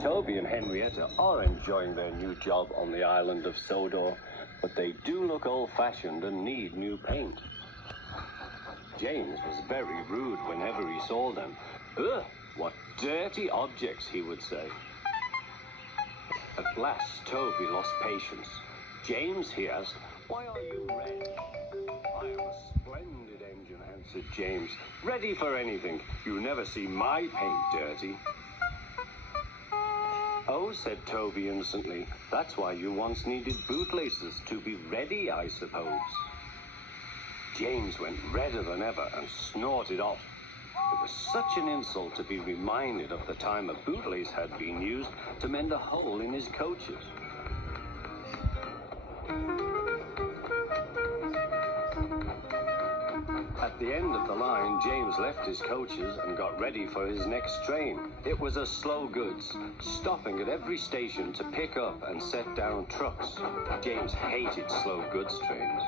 Toby and Henrietta are enjoying their new job on the island of Sodor, but they do look old-fashioned and need new paint. James was very rude whenever he saw them. Ugh, what dirty objects, he would say. At last, Toby lost patience. James, he asked, why are you red? I am a splendid engine, answered James. Ready for anything. You never see my paint dirty. Oh, said Toby innocently, that's why you once needed bootlaces, to be ready, I suppose. James went redder than ever and snorted off. It was such an insult to be reminded of the time a bootlace had been used to mend a hole in his coaches. At the end of the line, James left his coaches and got ready for his next train. It was a slow goods, stopping at every station to pick up and set down trucks. James hated slow goods trains.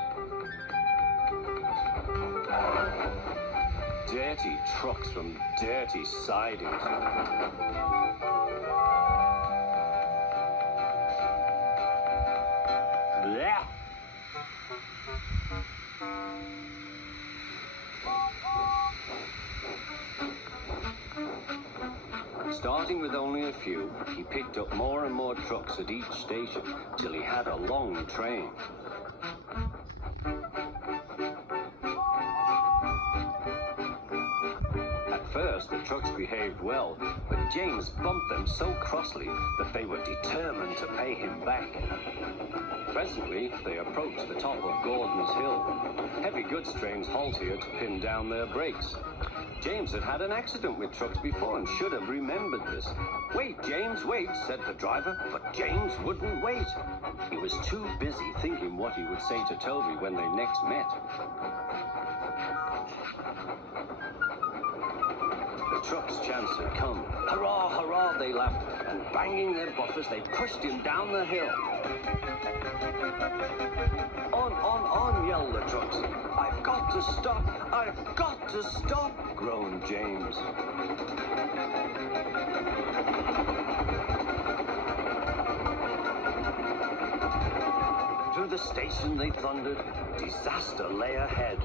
Dirty trucks from dirty sidings. Blech! Starting with only a few, he picked up more and more trucks at each station till he had a long train. At first, the trucks behaved well, but James bumped them so crossly that they were determined to pay him back. Presently, they approached the top of Gordon's Hill. Heavy goods trains halt here to pin down their brakes. James had had an accident with trucks before and should have remembered this. Wait, James, wait, said the driver, but James wouldn't wait. He was too busy thinking what he would say to Toby when they next met. The truck's chance had come. Hurrah, hurrah, they laughed, and banging their buffers, they pushed him down the hill. On, yelled the trucks. I've got to stop, I've got to stop, groaned James. Through the station they thundered. Disaster lay ahead.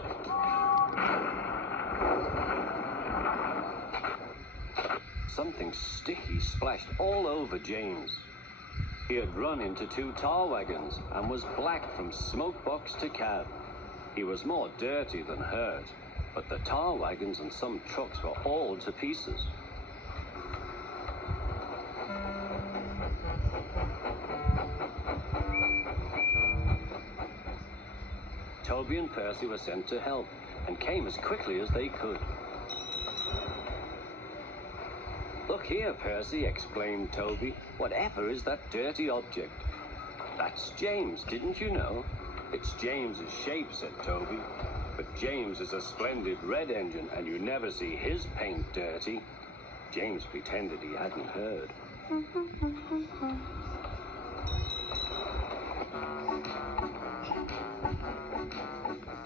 Something sticky splashed all over James. He had run into 2 tar wagons and was black from smoke box to cab. He was more dirty than hurt, but the tar wagons and some trucks were all to pieces. Toby and Percy were sent to help and came as quickly as they could. Look here, Percy, exclaimed Toby. Whatever is that dirty object? That's James, didn't you know? It's James's shape, said Toby. But James is a splendid red engine, and you never see his paint dirty. James pretended he hadn't heard.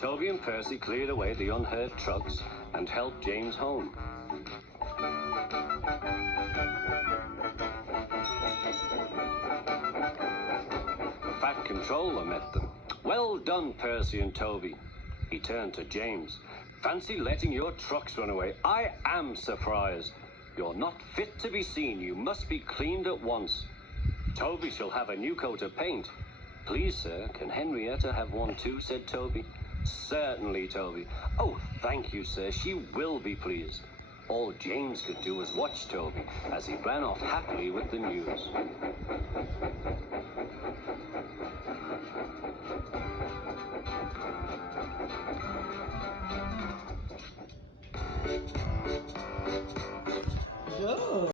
Toby and Percy cleared away the unhurt trucks and helped James home. The fat controller met them. Well done, Percy and Toby. He turned to James. Fancy letting your trucks run away. I am surprised. You're not fit to be seen. You must be cleaned at once. Toby shall have a new coat of paint. Please, sir, can Henrietta have one too, said Toby. Certainly, Toby. Oh, thank you, sir. She will be pleased. All James could do was watch Toby as he ran off happily with the news.